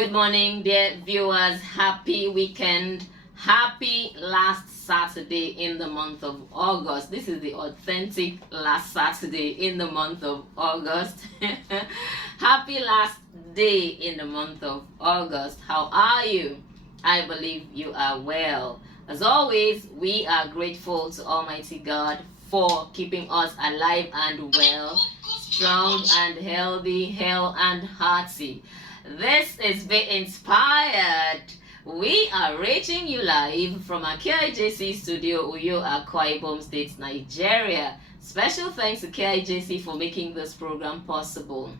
Good morning, dear viewers. Happy weekend. Happy last Saturday in the month of August. This is the authentic last Saturday in the month of August. Happy last day in the month of August. How are you? I believe you are well. As always, we are grateful to Almighty God for keeping us alive and well, strong and healthy, hale and hearty. This is Be Inspired. We are reaching you live from our KIJC studio, Akwa, Ibom State, Nigeria. Special thanks to KIJC for making this program possible.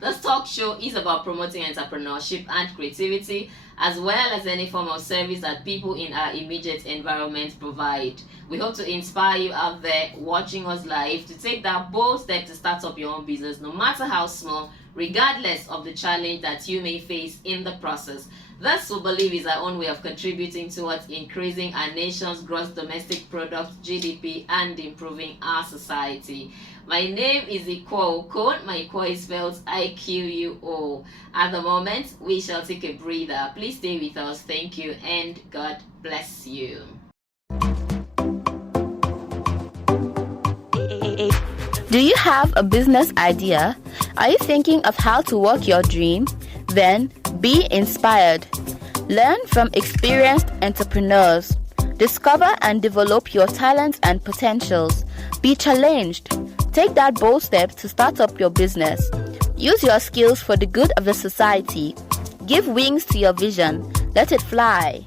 This talk show is about promoting entrepreneurship and creativity, as well as any form of service that people in our immediate environment provide. We hope to inspire you out there watching us live to take that bold step to start up your own business, no matter how small, regardless of the challenge that you may face in the process. This, we believe, is our own way of contributing towards increasing our nation's gross domestic product, GDP, and improving our society. My name is Iquo. My Iquo is spelled Iquo. At the moment, we shall take a breather. Please stay with us. Thank you, and God bless you. Do you have a business idea? Are you thinking of how to work your dream? Then be inspired. Learn from experienced entrepreneurs. Discover and develop your talents and potentials. Be challenged. Take that bold step to start up your business. Use your skills for the good of the society. Give wings to your vision. Let it fly.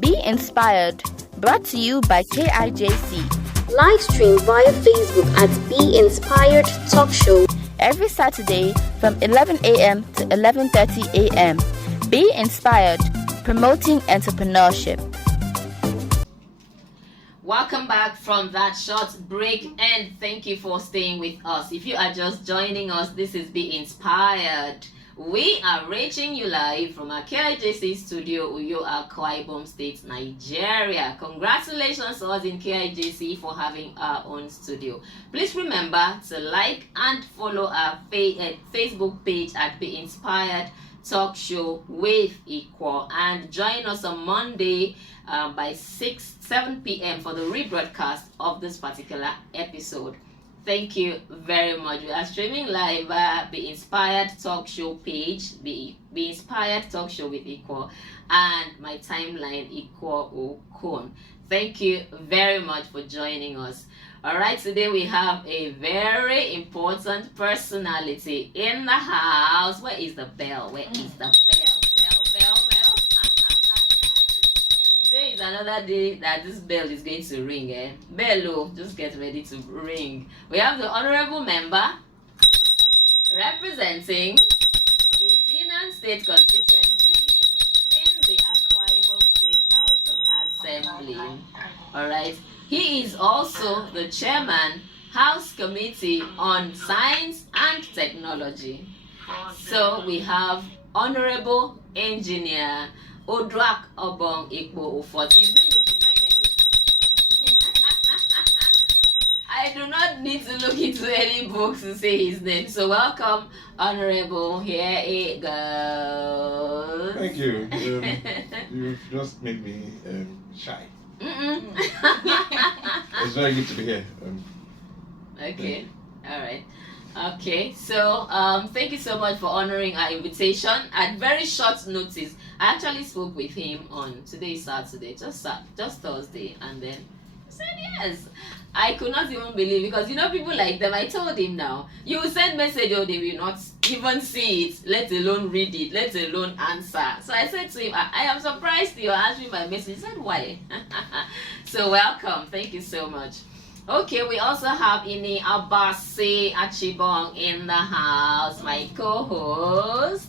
Be inspired. Brought to you by KIJC. Live stream via Facebook at Be Inspired Talk Show every Saturday from 11 a.m. to 11:30 a.m. Be Inspired, promoting entrepreneurship. Welcome back from that short break, and thank you for staying with us. If you are just joining us, this is Be Inspired. We are reaching you live from our KIJC studio, Akwa, Ibom State, Nigeria. Congratulations to us in KIJC for having our own studio. Please remember to like and follow our Facebook page at Be Inspired Talk Show with Iquo, and join us on Monday by 7 p.m. for the rebroadcast of this particular episode. Thank you very much. We are streaming live via Be Inspired Talk Show page, Be Inspired Talk Show with Iquo, and my timeline, Iquo Okon. Thank you very much for joining us. All right, today we have a very important personality in the house. Where is the bell? Where is the bell? Today is another day that this bell is going to ring. Bello, just get ready to ring. We have the honorable member representing Etinan State Constituency in the Akwa State House of Assembly. All right. He is also the chairman, House Committee on Science and Technology. So we have Honorable Engineer Uduak Ekpo-Ufot. His name is in my head. I do not need to look into any books to say his name. So welcome, Honorable. Here it goes. Thank you. You've just made me shy. It's very good to be here. Okay. All right. Okay, so thank you so much for honoring our invitation at very short notice. I actually spoke with him on today's Saturday, just Thursday, and then he said yes. I could not even believe, because people like them. I told him, now you will send message, or they will not even see it, let alone read it, let alone answer. So I said to him, I am surprised you are answering my message. He said, why? So welcome, thank you so much. Okay, we also have Ini Abasi Achibong in the house, my co-host.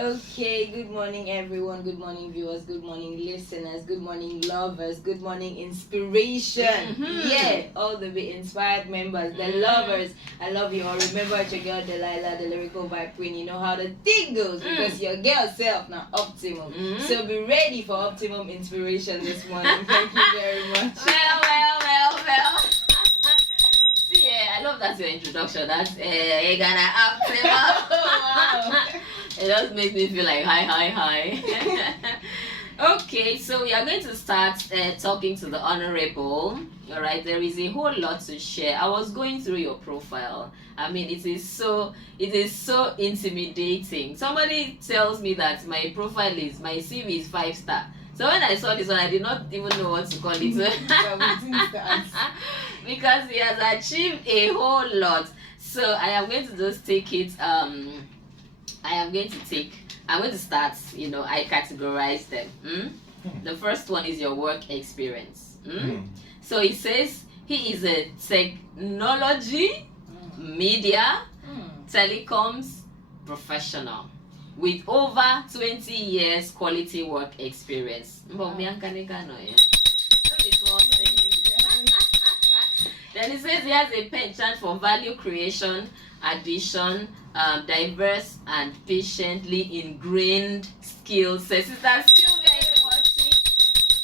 Okay, good morning everyone, good morning viewers, good morning listeners, good morning lovers, good morning inspiration. Yeah, all the Be Inspired members, the lovers, I love you all. Remember it's your girl Delilah, the lyrical vibe queen. You know how the thing goes, because your girl self now optimum. So be ready for optimum inspiration this morning. Thank you very much. Well. See, love that's your introduction. That's you're gonna act. Wow. It just makes me feel like hi. Okay, so we are going to start talking to the honorable. All right, there is a whole lot to share. I was going through your profile. I mean, it is so intimidating. Somebody tells me that my CV is 5-star. So when I saw this one, I did not even know what to call it. Because he has achieved a whole lot. So I am going to just take it. I'm going to start, I categorize them. The first one is your work experience. So it says he is a technology, media, telecoms professional with over 20 years quality work experience. Then it says he has a penchant for value creation, addition, diverse and patiently ingrained skills. Sister Sylvia is watching.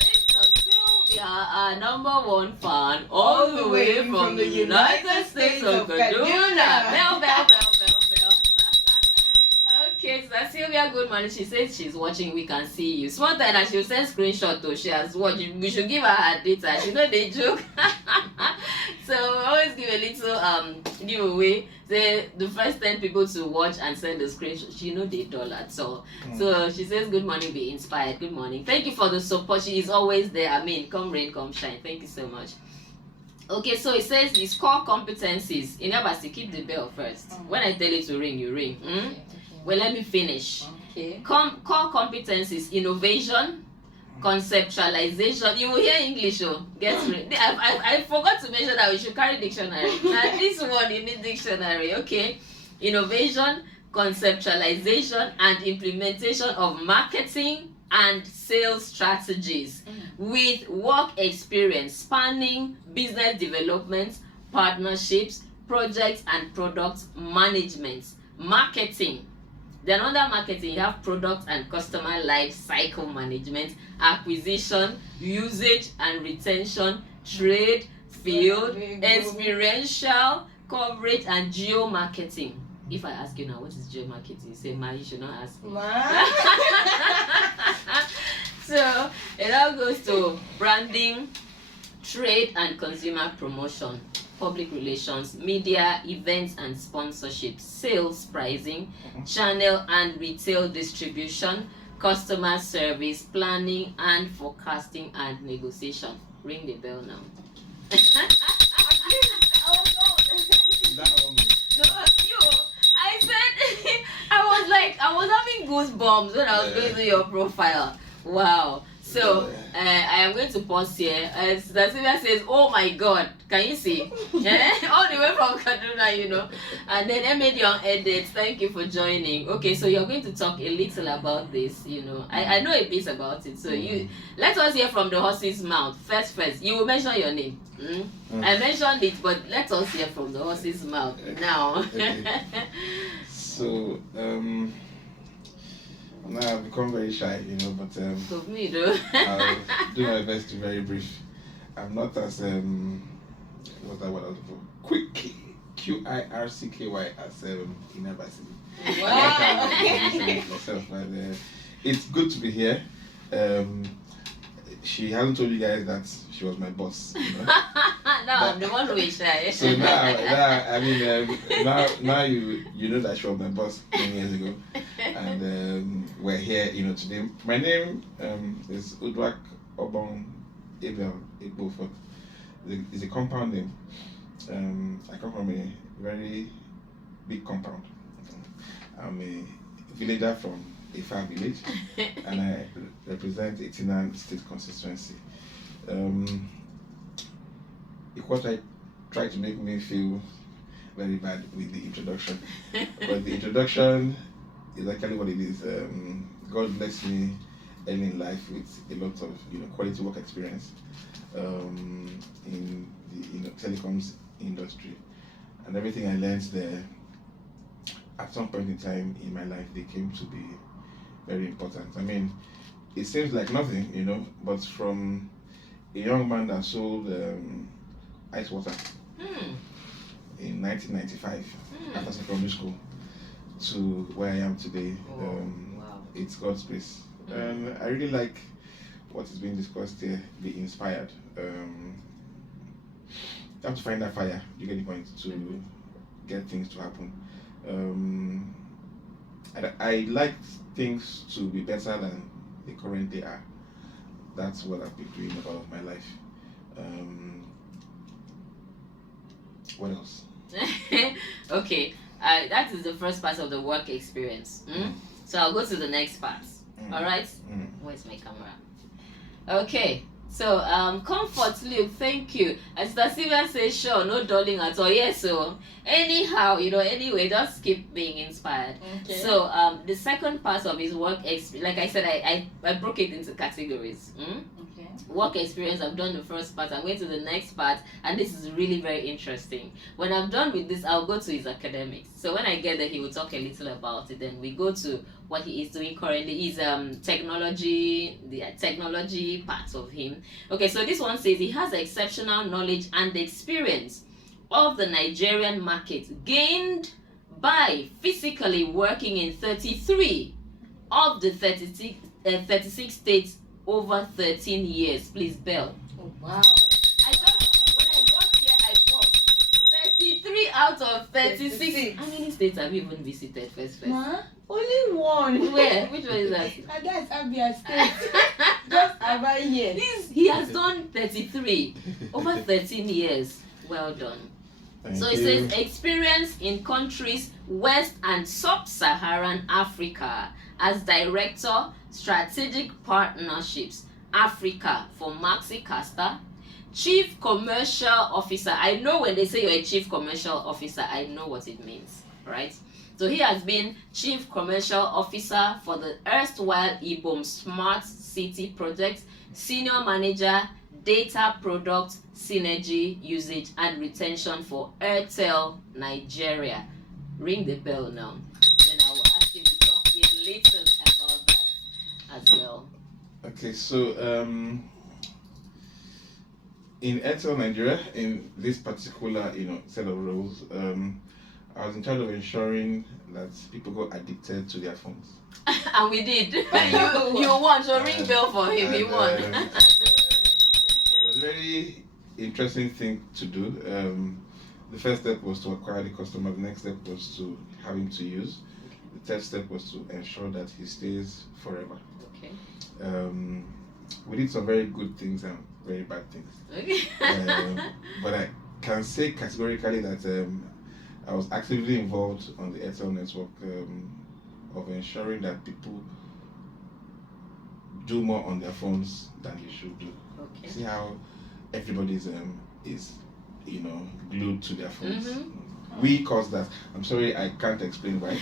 Sister Sylvia, our #1 fan, all the way from the United States of Kaduna. Bell. Okay, Sister Sylvia, good morning. She says she's watching. We can see you. Small time and she'll send screenshot to she has watched. We should give her data. She know they joke. So always give a little giveaway. Say the first 10 people to watch and send the screenshot. She know they $1. So she says good morning, be inspired. Good morning. Thank you for the support. She is always there. I mean, come rain, come shine. Thank you so much. Okay, so it says his core competencies. In Abasi, keep the bell first. When I tell you to ring, you ring. Okay. Well, let me finish. Okay. Core competencies: innovation, conceptualization. You will hear English. Oh, get ready. I forgot to mention that we should carry dictionary. Now this one you need dictionary. Okay, innovation, conceptualization, and implementation of marketing and sales strategies with work experience spanning business development, partnerships, projects, and product management. Marketing. Then under marketing, you have product and customer life cycle management, acquisition, usage and retention, trade, field, experiential coverage, and geo-marketing. If I ask you now, what is geo-marketing? You say, Ma, you should not ask me. So it all goes to branding, trade and consumer promotion, public relations, media, events and sponsorship, sales pricing, channel and retail distribution, customer service, planning and forecasting and negotiation. Ring the bell now. No, you. I said I was having goosebumps when I was going through your profile. Wow. So I am going to pause here. As Sylvia says, oh my God, can you see? All the way from Kaduna, And then Emedion edits. Thank you for joining. Okay, so you're going to talk a little about this, I know a bit about it. So let us hear from the horse's mouth. First, you will mention your name. I mentioned it, but let us hear from the horse's mouth now. Okay. So now I've become very shy, but Of me, though. I'll do my best to be very brief. I'm not as what's that word I was looking for? Quick, QIRCKY as Inabasi. Wow. Myself, but it's good to be here. She hasn't told you guys that she was my boss. No, I'm the one who is shy. So now you know that she was my boss 10 years ago, and we're here, today. My name is Uduak Ekpo-Ufot. It's a compound name. I come from a very big compound. I'm a villager from a farm village, and I represent Etinan state constituency. Iquo tried to make me feel very bad with the introduction, but the introduction is actually what it is. God bless me early in life with a lot of quality work experience in the telecoms industry, and everything I learned there. At some point in time in my life, they came to be very important. I mean, it seems like nothing, but from a young man that sold ice water, in 1995 after secondary school to where I am today. Wow. It's God's grace. And I really like what is being discussed here, be inspired. You have to find that fire, you get the point, to get things to happen. I like things to be better than they currently are. That's what I've been doing all of my life. What else? Okay, that is the first part of the work experience. So I'll go to the next part. All right. Where's my camera? Okay. So comfort Luke, thank you. As the Sylvia says, sure, no darling at all. Yes, so anyhow, anyway, just keep being inspired. Okay. So the second part of his work experience, like I said, I broke it into categories. Okay. Work experience, I've done the first part. I'm going to the next part, and this is really very interesting. When I'm done with this, I'll go to his academics. So when I get there, he will talk a little about it. Then we go to what he is doing currently. Is technology, the technology part of him. Okay, so this one says he has exceptional knowledge and experience of the Nigerian market gained by physically working in 33 of the 36 states over 13 years. Please, Bell. Oh, wow. When I got here, I paused. 33 out of 36. How many states have you even visited first? Ma? Only one. Where? Which one is that? And that's Abia State. Just about here. He has done 33 over 13 years. Well done. So it says experience in countries West and Sub-Saharan Africa as Director Strategic Partnerships Africa for Maxi Casta, Chief Commercial Officer. I know when they say you're a Chief Commercial Officer, I know what it means, right? So he has been Chief Commercial Officer for the erstwhile Ibom Smart City Project, Senior Manager, Data Product Synergy Usage and Retention for Airtel Nigeria. Ring the bell now. Then I will ask you to talk a little about that as well. Okay, so in Airtel Nigeria, in this particular set of roles, I was in charge of ensuring that people got addicted to their phones. And we did. You won, so ring bell for him. He won. It was a very interesting thing to do. The first step was to acquire the customer. The next step was to have him to use. The third step was to ensure that he stays forever. Okay. We did some very good things and very bad things. Okay. But I can say categorically that I was actively involved on the Airtel network of ensuring that people do more on their phones than they should do. Okay. See how everybody is glued to their phones. We caused that. I'm sorry, I can't explain why or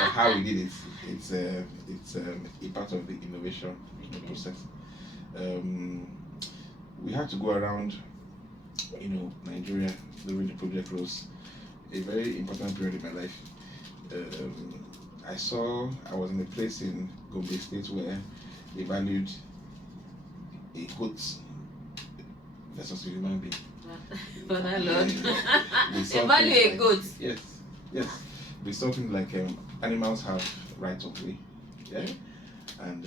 how we did it. It's a part of the innovation process. We had to go around, Nigeria during the project was a very important period in my life. I was in a place in Gombe State where they valued a goat versus a human being. For that Lord. They value a goat. Yes. With something like animals have right of way. Yeah. And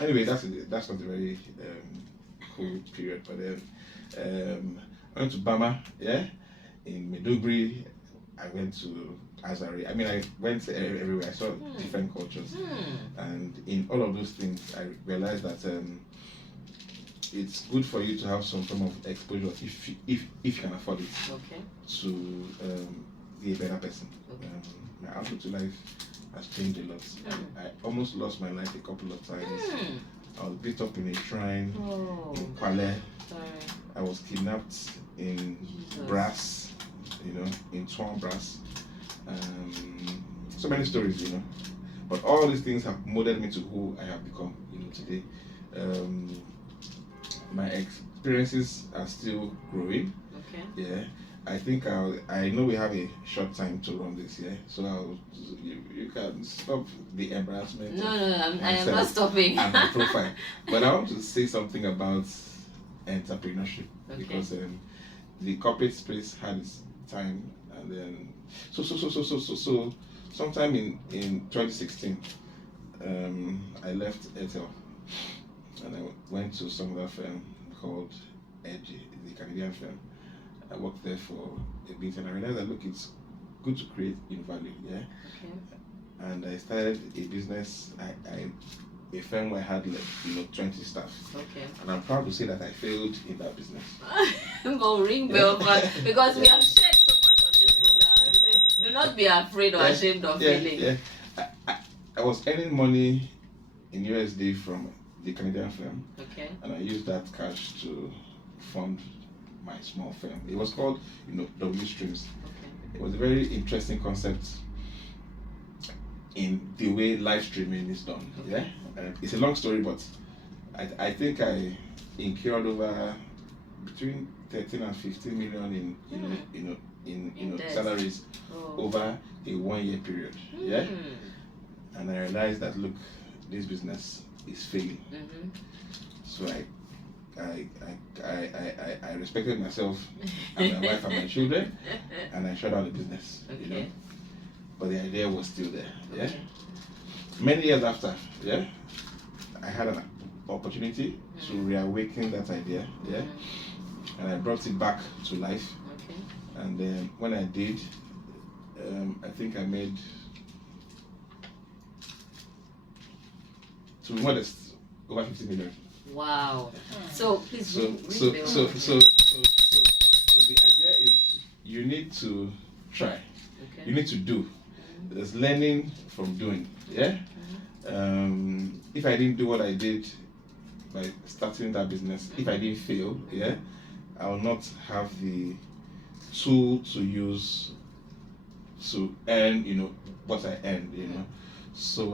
anyway, that's not a very cool period. But then I went to Bama, yeah. In Maiduguri, I went to Azari. I mean, I went everywhere. I saw different cultures, and in all of those things, I realized that it's good for you to have some form of exposure if you can afford it. Okay. To be a better person. Okay. My outlook to life has changed a lot. I almost lost my life a couple of times. I was beat up in a shrine in Kwale. Sorry. I was kidnapped in Brass, in Swan Brass. So many stories, But all these things have molded me to who I have become, today. My experiences are still growing. Okay. Yeah. I think I know we have a short time to run this, yeah. So you can stop the embarrassment. No, I am not stopping. And my profile. But I want to say something about entrepreneurship because the corporate space had its time, and then so sometime in 2016, I left Airtel and I went to some other firm called Edge, the Canadian firm. I worked there for a bit, and I realized that look, it's good to create in value, yeah. Okay. And I started a business. A firm where I had 20 staff. Okay. And I'm proud to say that I failed in that business. Go ring bell, but because we have shared so much on this program. Do not be afraid or ashamed of failing. Yeah. I was earning money in USD from the Canadian firm. Okay. And I used that cash to fund my small firm. It was called, W Streams. Okay. It was a very interesting concept in the way live streaming is done. Okay. Yeah, it's a long story, but I think I incurred over between 13 and 15 million in salaries over a 1 year period. Yeah, and I realized that look, this business is failing. So I respected myself and my wife and my children, and I shut down the business. Okay. But the idea was still there. Yeah. Many years after, yeah, I had an opportunity to reawaken that idea. Yeah. And I brought it back to life. Okay. And then when I did, I think I made, to be modest, over 50 million. Wow. So please. So the idea is you need to try. Okay. You need to do. There's learning from doing. Yeah. If I didn't do what I did by starting that business, if I didn't fail, yeah, I will not have the tool to use to earn, what I earned, So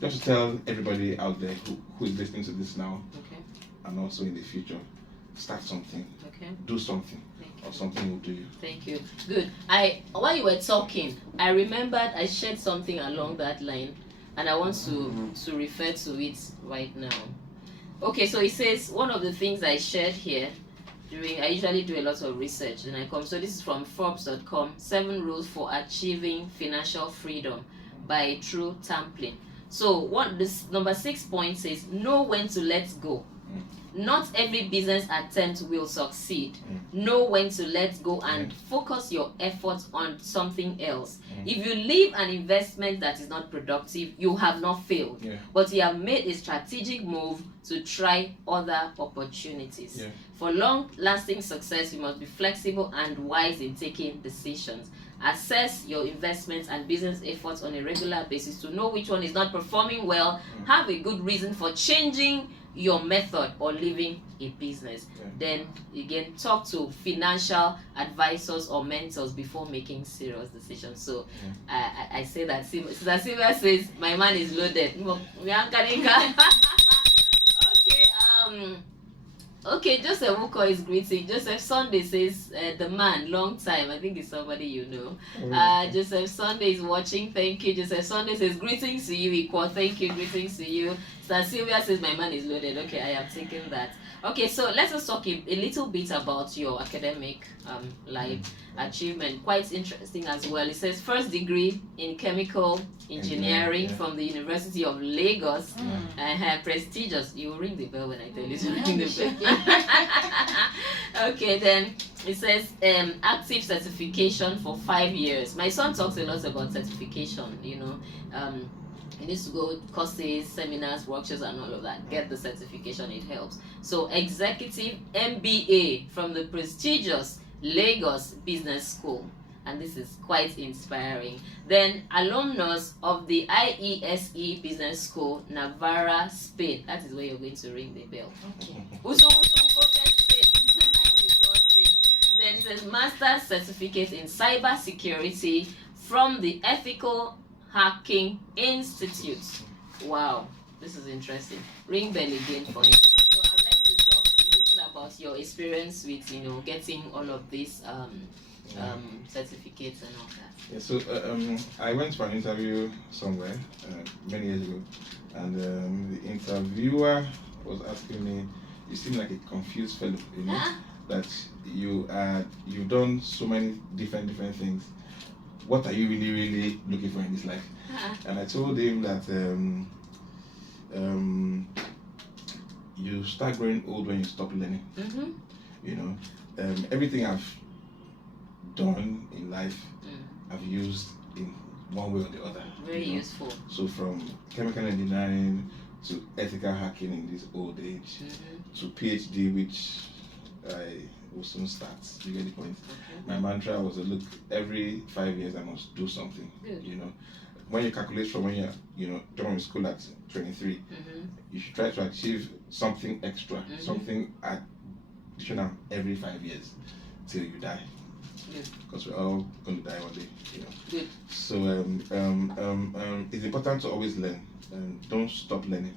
just to tell everybody out there who is listening to this now, Okay. and also in the future, start something, Okay. do something, or something will do you. Thank you. Good. While you were talking, I remembered I shared something along that line, and I want to refer to it right now. Okay, so it says one of the things I shared here I usually do a lot of research and I come. So this is from Forbes.com, 7 rules for achieving financial freedom by True Tamplin. So what this number 6 point says, know when to let go. Not every business attempt will succeed. Know when to let go and focus your efforts on something else. If you leave an investment that is not productive, you have not failed. But you have made a strategic move to try other opportunities. For long-lasting success, you must be flexible and wise in taking decisions. Assess your investments and business efforts on a regular basis to know which one is not performing well. Have a good reason for changing your method or leaving a business. Then again, talk to financial advisors or mentors before making serious decisions. So I say that Sister Sylvia says my man is loaded. Okay, Joseph Uko is greeting. Joseph Sunday says, the man, long time. I think it's somebody you know. Joseph Sunday is watching. Thank you. Joseph Sunday says, greetings to you, Iquo. Thank you. Greetings to you. Sister Sylvia says, my man is loaded. Okay, I have taken that. Okay, so let's just talk a little bit about your academic life achievement. Quite interesting as well. It says first degree in chemical engineering from the University of Lagos. Prestigious. You will ring the bell when I tell you to ring the bell. Okay, then it says active certification for 5 years. My son talks a lot about certification, you know. He needs to go courses, seminars, workshops, and all of that. Get the certification, it helps. So, executive MBA from the prestigious Lagos Business School. And this is quite inspiring. Then, alumnus of the IESE Business School, Navarra, Spain. That is where you're going to ring the bell. Then it says Master's Certificate in Cyber Security from the Ethical Hacking Institute. Wow, this is interesting. Ring bell again for him. So I'd like to talk a little about your experience with, you know, getting all of these certificates and all that. Yeah, so I went for an interview somewhere many years ago, and the interviewer was asking me, "You seem like a confused fellow, you know." that you've done so many different things. What are you really looking for in this life? And I told him that you start growing old when you stop learning. You know, everything I've done in life, I've used in one way or the other. Very useful. So from chemical engineering to ethical hacking in this old age, to PhD, which I will soon start. You get the point? My mantra was to look, every 5 years I must do something. Good. You know, when you calculate from when you're done with school at 23, you should try to achieve something extra, something additional every 5 years till you die. Because we're all going to die one day, you know. Good. So it's important to always learn and don't stop learning,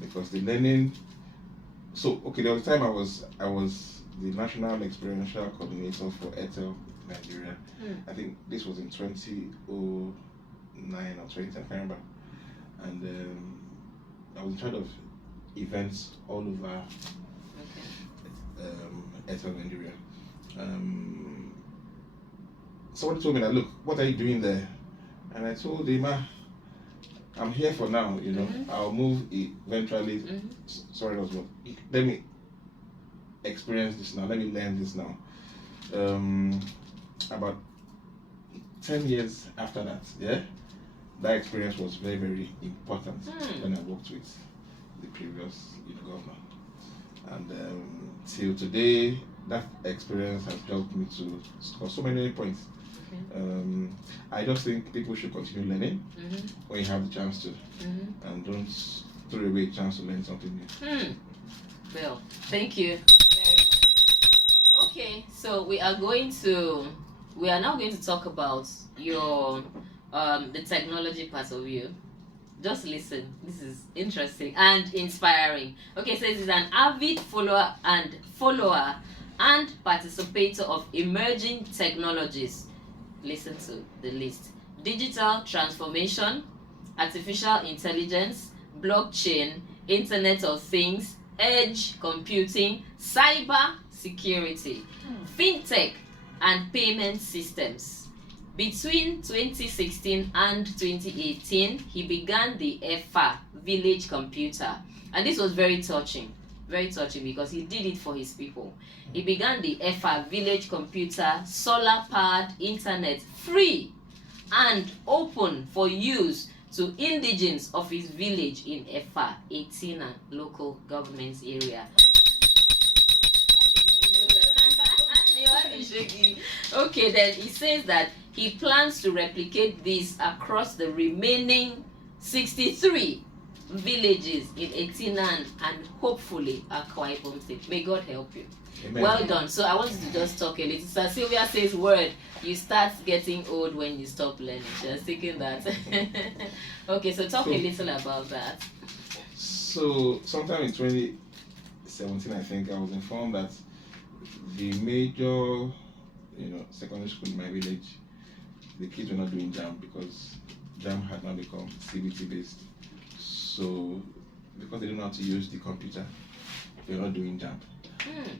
because the learning. So there was a time I was the national experiential coordinator for Airtel Nigeria. I think this was in 2009 or 20, I can't remember. And I was in charge of events all over Airtel Nigeria. Somebody told me that, look, what are you doing there? And I told him, I'm here for now, you know. I'll move eventually. Sorry, that was what. Let me experience this now. Let me learn this now. About 10 years after that, that experience was very, very important when I worked with the previous governor. And till today, that experience has helped me to score so many points. I just think people should continue learning when you have the chance to, and don't throw away a chance to learn something new. Well, thank you very much. Okay, so we are now going to talk about your the technology part of you. Just listen. This is interesting and inspiring. Okay, so this is an avid follower and participator of emerging technologies. Listen to the list: digital transformation, artificial intelligence, blockchain, Internet of Things, edge computing, cyber security, fintech, and payment systems. Between 2016 and 2018, he began the EFA village computer, and this was very touching because he did it for his people. He began the EFA village computer, solar-powered internet, free and open for use to indigenes of his village in EFA, Etinan local government area. Okay, then he says that he plans to replicate this across the remaining 63 villages in Etinan and hopefully Akwa Ibom State. May God help you. Amen. Well done. So I wanted to just talk a little. Sister Sylvia says, word, you start getting old when you stop learning. Just thinking that. Okay, so talk a little about that. So sometime in 2017, I think, I was informed that the major secondary school in my village, the kids were not doing JAM because JAM had now become CBT based. So because they don't know how to use the computer, they're not doing JAM.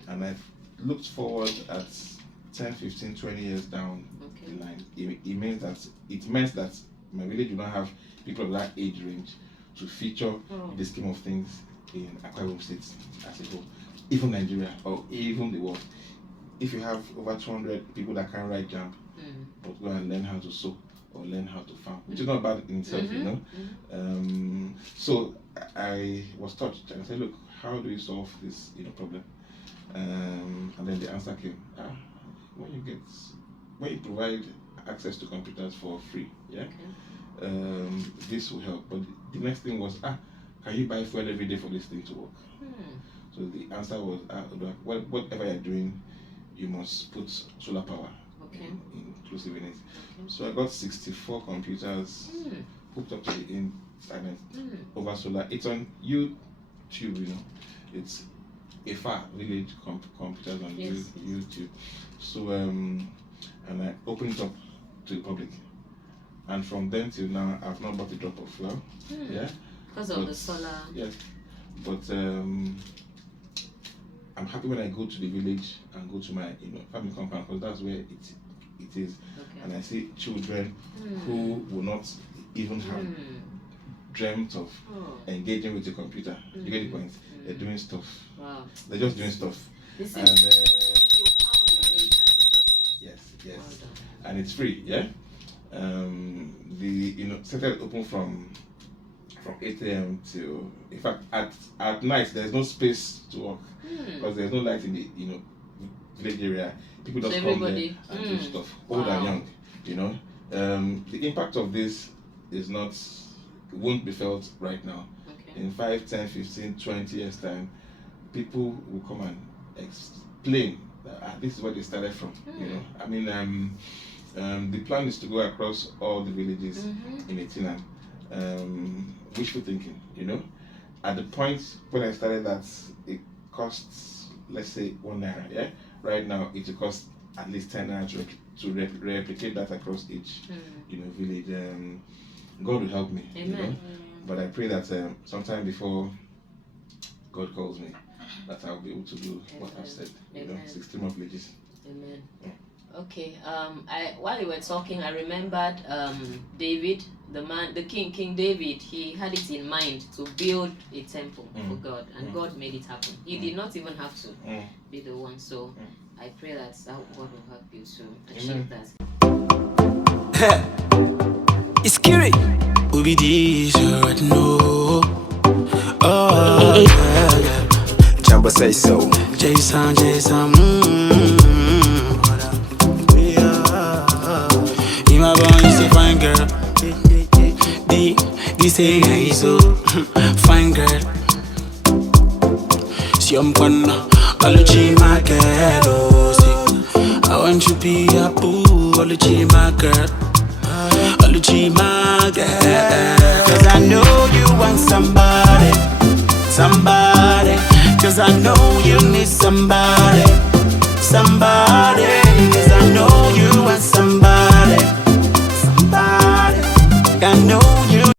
And I looked forward at 10, 15, 20 years down the line. It meant that my village do not have people of that age range to feature in the scheme of things in Akwa Ibom State as a whole, even Nigeria or even the world. If you have over 200 people that can write JAM, but go and learn how to sew or learn how to farm, which is not bad in itself, So I was touched and I said, look, how do we solve this problem? And then the answer came, when you provide access to computers for free, this will help. But the next thing was, can you buy fuel every day for this thing to work? So the answer was, whatever you're doing, you must put solar power inclusive in it. So I got 64 computers hooked up to the internet over solar. It's on YouTube, It's EFA village computers on YouTube. So and I opened it up to the public, and from then till now I've not bought a drop of fuel. Because of the solar. Yes, but I'm I'm happy when I go to the village and go to my family compound, because that's where it is. Okay. And I see children who will not even have dreamt of engaging with the computer. You get the point? They're doing stuff. Wow. They're just doing stuff. This And yes, well done. and it's free. Yeah. The center open from 8 a.m. to, in fact, at night there's no space to work because there's no light in the village area. People just come there and do stuff, old and young. The impact of this won't be felt right now. Okay. In 5, 10, 15, 20 years time, people will come and explain that this is where they started from. I mean, the plan is to go across all the villages in Etinan. Wishful thinking, At the point when I started that, it costs, let's say, 1 naira. Yeah. Right now, it will cost at least 10 naira to replicate that across each, village. God will help me. Amen. But I pray that sometime before God calls me, that I'll be able to do what I've said. 16 more villages. Amen. Okay. While you were talking, I remembered David, the King David. He had it in mind to build a temple for God, and God made it happen. He did not even have to be the one. So I pray that God will help you to achieve that. It's scary. Who be this? You already know. Oh, yeah. Jumbo say so. Jason. In my bone, you say fine girl. This ain't so fine girl. See I'm gonna ology my girl. I want you to be a boo, ology my girl. Ology my girl. Cause I know you want somebody. Cause I know you need somebody.